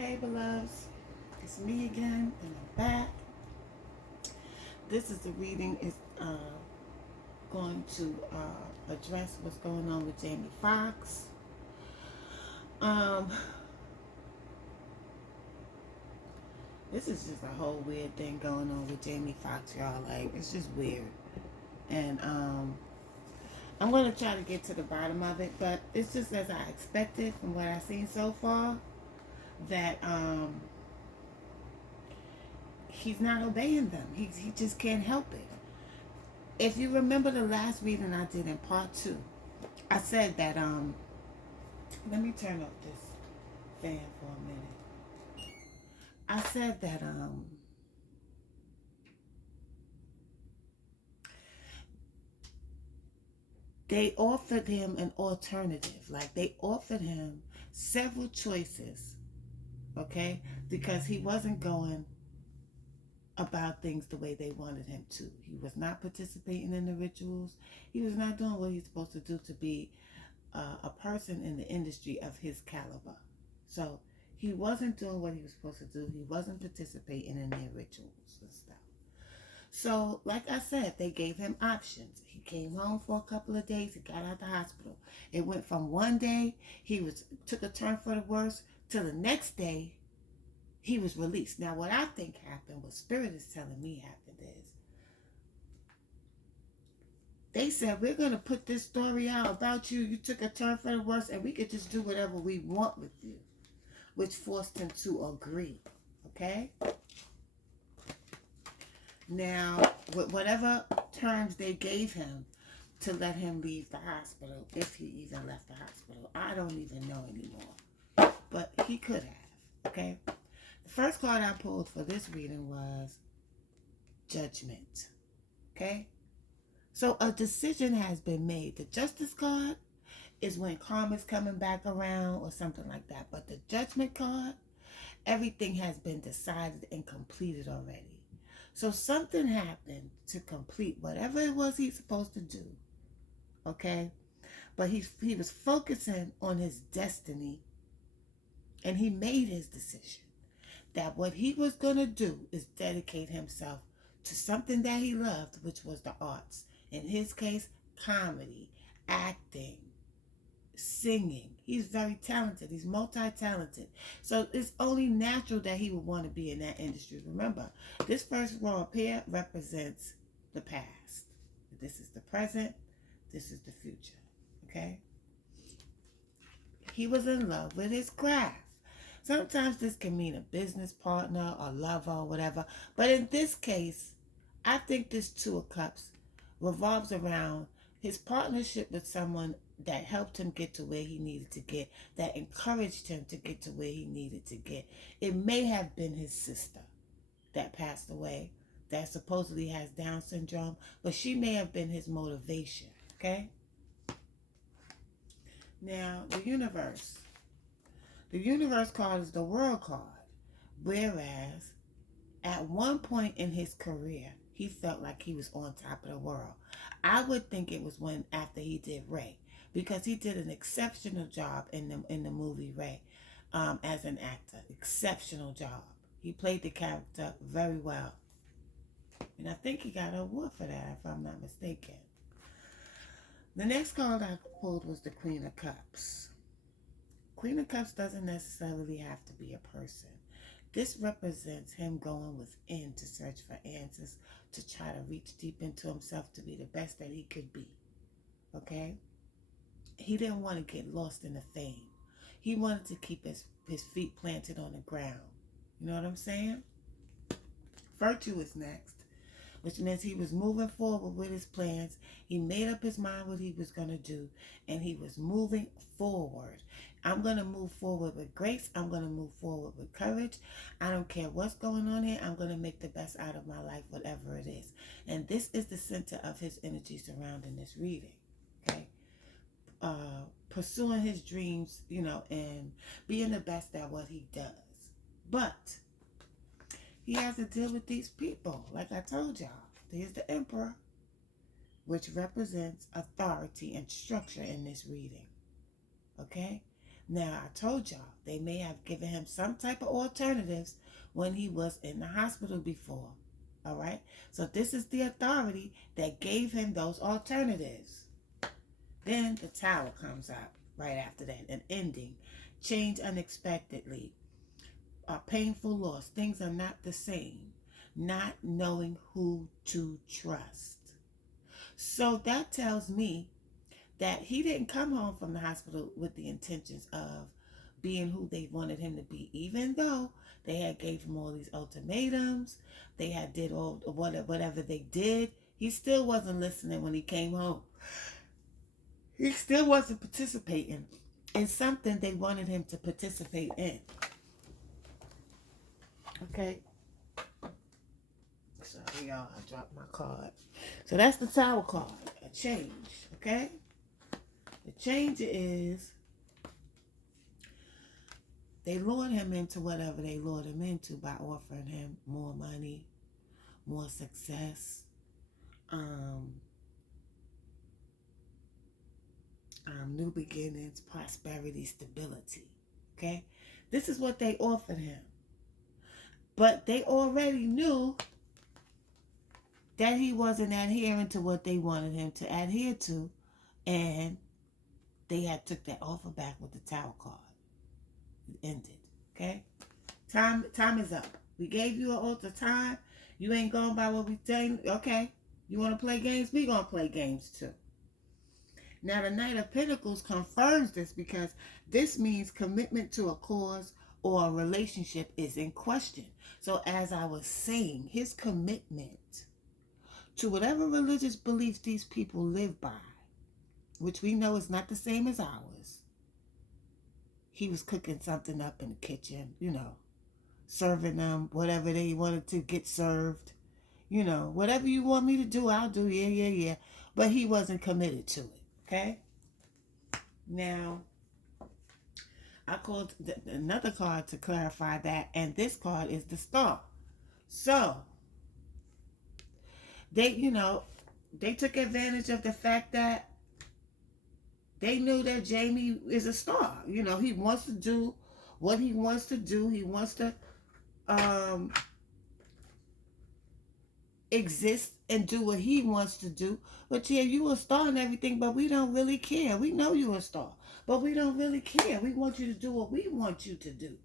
Hey beloveds, it's me again and I'm back. This is the reading is going to address what's going on with Jamie Foxx. Um, this is just a whole weird thing going on with Jamie Foxx, y'all. Like it's just weird, and I'm gonna try to get to the bottom of it, but it's just as I expected from what I've seen so far that he's not obeying them. He just can't help it. If you remember the last reading I did in part two, I said that let me turn up this fan for a minute. I said that they offered him an alternative. Like they offered him several choices, okay? Because he wasn't going about things the way they wanted him to. He was not participating in the rituals. He was not doing what he's supposed to do to be a person in the industry of his caliber. So he wasn't doing what he was supposed to do. He wasn't participating in their rituals and stuff. So, like I said, they gave him options. He came home for a couple of days. He got out of the hospital. It went from one day he was took a turn for the worse to the next day he was released. Now, what I think happened, what Spirit is telling me happened is they said, we're going to put this story out about you. You took a turn for the worse, and we could just do whatever we want with you, which forced him to agree. Okay? Now, with whatever terms they gave him to let him leave the hospital, if he even left the hospital, I don't even know anymore. But he could have. Okay? The first card I pulled for this reading was Judgment. Okay? So a decision has been made. The Justice card is when karma's coming back around or something like that. But the Judgment card, everything has been decided and completed already. So something happened to complete whatever it was he's supposed to do. Okay? But he was focusing on his destiny, and he made his decision that what he was going to do is dedicate himself to something that he loved, which was the arts. In his case, comedy, acting, singing. He's very talented. He's multi-talented. So it's only natural that he would want to be in that industry. Remember, this first row up here represents the past. This is the present. This is the future. Okay? He was in love with his craft. Sometimes this can mean a business partner or lover or whatever. But in this case, I think this Two of Cups revolves around his partnership with someone that helped him get to where he needed to get, that encouraged him to get to where he needed to get. It may have been his sister that passed away, that supposedly has Down syndrome, but she may have been his motivation. Okay? Now, the universe. The universe card is the world card. Whereas at one point in his career, he felt like he was on top of the world. I would think it was when after he did Ray, because he did an exceptional job in the movie Ray, as an actor. Exceptional job. He played the character very well, and I think he got an award for that, if I'm not mistaken. The next card I pulled was the Queen of Cups. Queen of Cups doesn't necessarily have to be a person. This represents him going within to search for answers, to try to reach deep into himself to be the best that he could be. Okay? He didn't want to get lost in the fame. He wanted to keep his feet planted on the ground. You know what I'm saying? Virtue is next, which means he was moving forward with his plans. He made up his mind what he was going to do, and he was moving forward. I'm going to move forward with grace. I'm going to move forward with courage. I don't care what's going on here. I'm going to make the best out of my life, whatever it is. And this is the center of his energy surrounding this reading. Okay? Pursuing his dreams, and being the best at what he does. But he has to deal with these people. Like I told y'all, there's the Emperor, which represents authority and structure in this reading. Okay? Now, I told y'all, they may have given him some type of alternatives when he was in the hospital before. All right? So this is the authority that gave him those alternatives. Then the tower comes out right after that, an ending. Change unexpectedly. A painful loss. Things are not the same. Not knowing who to trust. So that tells me that he didn't come home from the hospital with the intentions of being who they wanted him to be, even though they had gave him all these ultimatums, they had did all whatever they did. He still wasn't listening when he came home. He still wasn't participating in something they wanted him to participate in. Okay. Sorry, y'all, I dropped my card. So that's the Tower card, a change. Okay. The change is they lured him into whatever they lured him into by offering him more money, more success, new beginnings, prosperity, stability. Okay? This is what they offered him. But they already knew that he wasn't adhering to what they wanted him to adhere to, and they had took that offer back with the Tower card. It ended. Okay? Time is up. We gave you an altar time. You ain't going by what we think. Okay. You want to play games? We going to play games too. Now the Knight of Pentacles confirms this because this means commitment to a cause or a relationship is in question. So as I was saying, his commitment to whatever religious beliefs these people live by, which we know is not the same as ours. He was cooking something up in the kitchen, serving them whatever they wanted to get served. Whatever you want me to do, I'll do. Yeah. But he wasn't committed to it. Okay? Now, I called another card to clarify that, and this card is the Star. So, they took advantage of the fact that they knew that Jamie is a star. He wants to do what he wants to do. He wants to exist and do what he wants to do. But yeah, you a star and everything, but we don't really care. We know you a star, but we don't really care. We want you to do what we want you to do.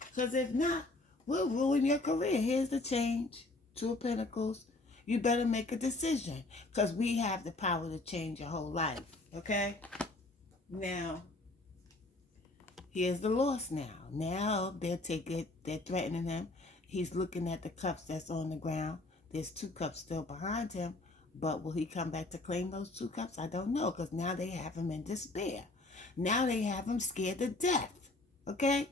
Because if not, we'll ruin your career. Here's the change. Two of Pentacles. You better make a decision, because we have the power to change your whole life. Okay? Now, here's the loss now. Now they're threatening him. He's looking at the cups that's on the ground. There's 2 cups still behind him, but will he come back to claim those 2 cups? I don't know, because now they have him in despair. Now they have him scared to death. Okay?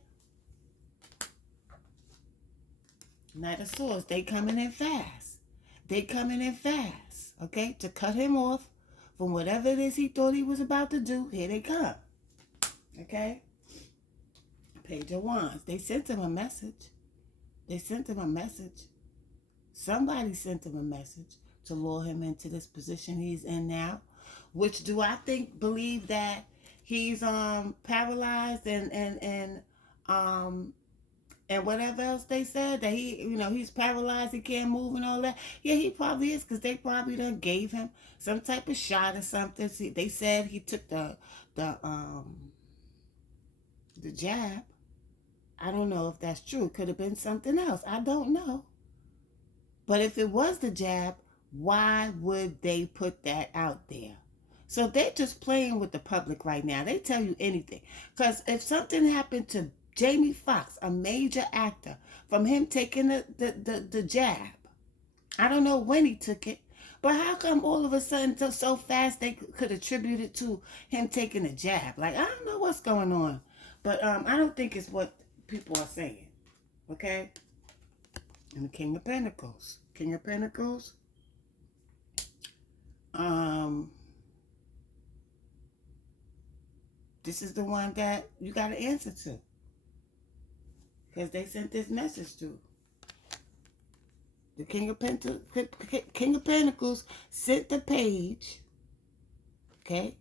Knight of Swords, they coming in fast. Okay? To cut him off from whatever it is he thought he was about to do. Here they come. Okay? Page of Wands. They sent him a message. Somebody sent him a message to lure him into this position he's in now. Which do I believe that he's paralyzed and whatever else they said, that he's paralyzed, he can't move and all that. Yeah, he probably is, because they probably done gave him some type of shot or something. See, they said he took the jab. I don't know if that's true. It could have been something else. I don't know. But if it was the jab, why would they put that out there? So they're just playing with the public right now. They tell you anything. Because if something happened to Jamie Foxx, a major actor, from him taking the jab, I don't know when he took it, but how come all of a sudden so fast they could attribute it to him taking the jab? Like, I don't know what's going on. But I don't think it's what people are saying. Okay? And the King of Pentacles. This is the one that you got to answer to, because they sent this message to. The King of Pentacles sent the page, okay?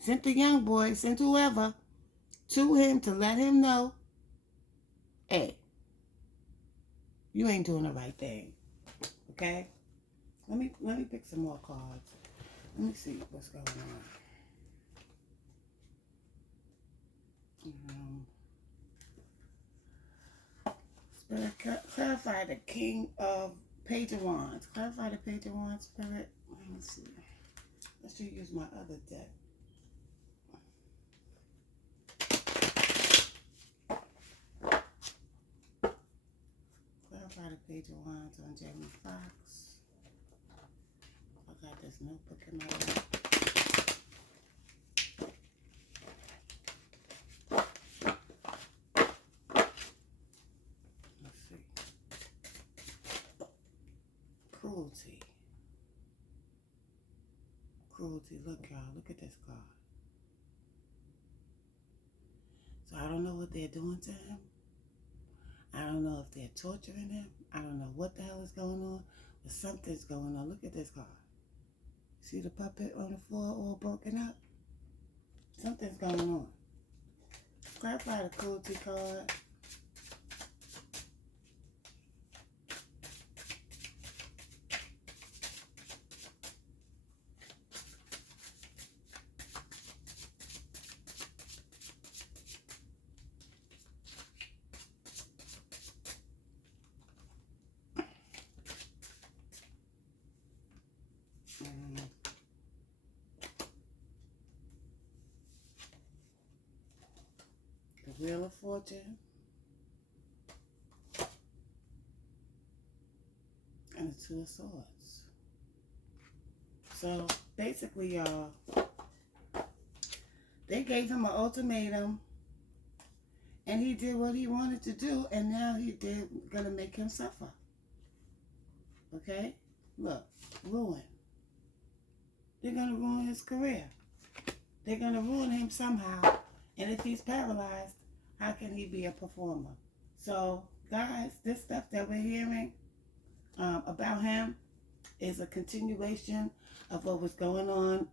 Sent the young boy, sent whoever, to him to let him know, hey, you ain't doing the right thing. Okay? Let me pick some more cards. Let me see what's going on. Spirit, clarify the King of Page of Wands. Clarify the Page of Wands, Spirit. Let me see. Let's use my other deck. Clarify the Page of Wands on Jamie Foxx. I got this notebook in my lap. Let's see. Cruelty. Cruelty. Look, y'all. Look at this card. So I don't know what they're doing to him. I don't know if they're torturing him. I don't know what the hell is going on. But something's going on. Look at this card. See the puppet on the floor all broken up? Something's going on. Clarify the cruelty card. The Wheel of Fortune. And the Two of Swords. So basically, y'all, they gave him an ultimatum, and he did what he wanted to do, and now they're gonna make him suffer. Okay? Look, ruin. They're gonna ruin his career. They're gonna ruin him somehow. And if he's paralyzed, how can he be a performer? So, guys, this stuff that we're hearing about him is a continuation of what was going on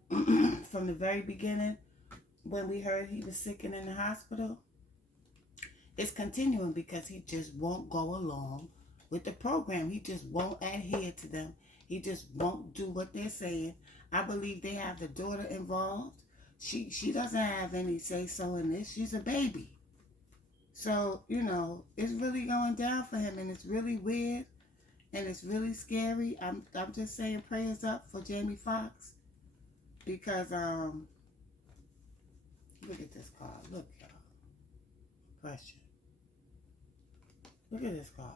from the very beginning when we heard he was sick and in the hospital. It's continuing because he just won't go along with the program. He just won't adhere to them. He just won't do what they're saying. I believe they have the daughter involved. She doesn't have any say-so in this. She's a baby. So, you know, it's really going down for him, and it's really weird, and it's really scary. I'm just saying prayers up for Jamie Foxx because, look at this card. Look, y'all. Oppression. Look at this card.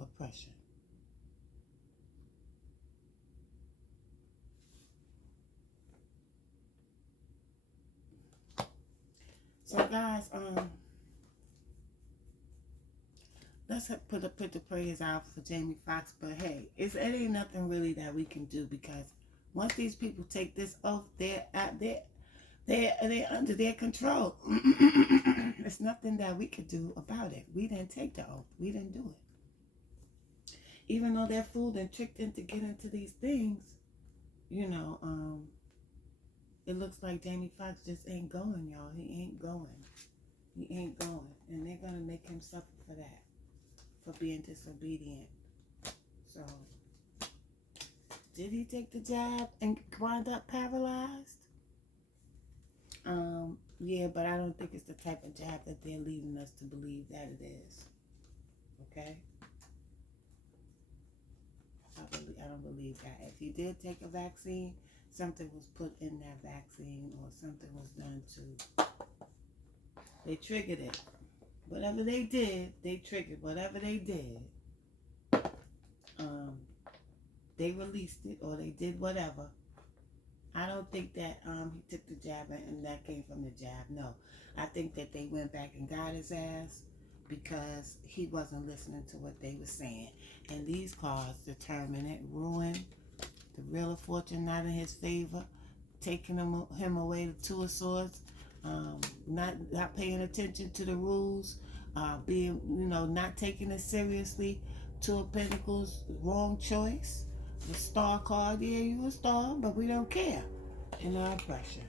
Oppression. So guys, let's put the prayers out for Jamie Foxx. But hey, it ain't nothing really that we can do because once these people take this oath, they're under their control. There's nothing that we could do about it. We didn't take the oath. We didn't do it. Even though they're fooled and tricked into getting into these things, you know, it looks like Jamie Foxx just ain't going, y'all. He ain't going. He ain't going. And they're going to make him suffer for that. For being disobedient. So, did he take the jab and wind up paralyzed? Yeah, but I don't think it's the type of jab that they're leading us to believe that it is. Okay? I don't believe that. If he did take a vaccine, something was put in that vaccine or something was done to... They triggered it. Whatever they did, they triggered. Whatever they did, they released it or they did whatever. I don't think that he took the jab and that came from the jab. No. I think that they went back and got his ass because he wasn't listening to what they were saying. And these cards determine it. Ruin, the Wheel of Fortune not in his favor, taking him away, the Two of Swords, not paying attention to the rules, being, not taking it seriously. Two of Pentacles, wrong choice. The Star card, yeah, you a star, but we don't care. And our pressure.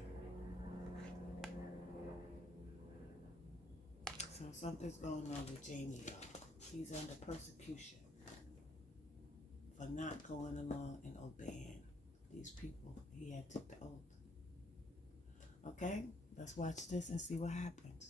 Something's going on with Jamie, y'all. He's under persecution for not going along and obeying these people. He had took the oath. Okay, let's watch this and see what happens.